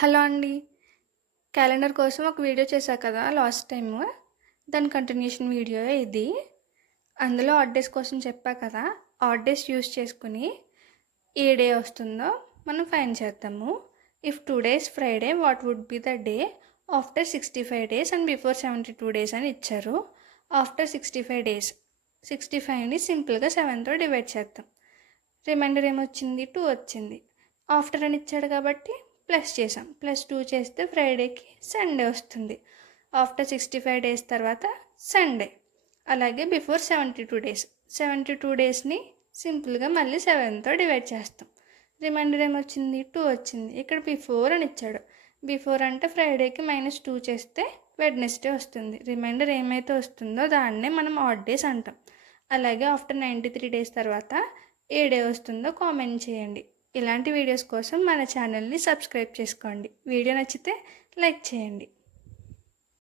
Hello అండి. Calendar కోసం ఒక వీడియో చేశా కదా లాస్ట్ టైము. దాని కంటిన్యూషన్ వీడియోయే ఇది. అందులో ఆడ్ డేస్ కోసం చెప్పా కదా! ఆడ్ డేస్ యూజ్ చేసుకొని ఏ డే వస్తుందో మనం ఫైండ్ చేద్దాము. If today's Friday what would be the day after 65 days and before 72 days అని ఇచ్చారు. ఆఫ్టర్ 65 డేస్ 65ని సింపుల్‌గా 7తో డివైడ్ చేద్దాం. రిమైండర్ ఏమొచ్చింది? 2 వచ్చింది. ఆఫ్టర్ అని ఇచ్చాడు కాబట్టి ప్లస్ చేసాం. +2 చేస్తే ఫ్రైడేకి సండే వస్తుంది. ఆఫ్టర్ 65 డేస్ తర్వాత సండే. అలాగే బిఫోర్ 72 డేస్ 72 డేస్ని సింపుల్గా మళ్ళీ 7తో డివైడ్ చేస్తాం. రిమైండర్ ఏమొచ్చింది? 2 వచ్చింది. ఇక్కడ బిఫోర్ అని ఇచ్చాడు. బిఫోర్ అంటే ఫ్రైడేకి -2 చేస్తే వెడ్నెస్డే వస్తుంది. రిమైండర్ ఏమైతే వస్తుందో దాన్నే మనం ఆడ్ డేస్ అంటాం. అలాగే ఆఫ్టర్ 93 డేస్ తర్వాత ఏ డే వస్తుందో కామెంట్ చేయండి. ఇలాంటి వీడియోస్ కోసం మన ఛానల్ని సబ్స్క్రైబ్ చేసుకోండి. వీడియో నచ్చితే లైక్ చేయండి.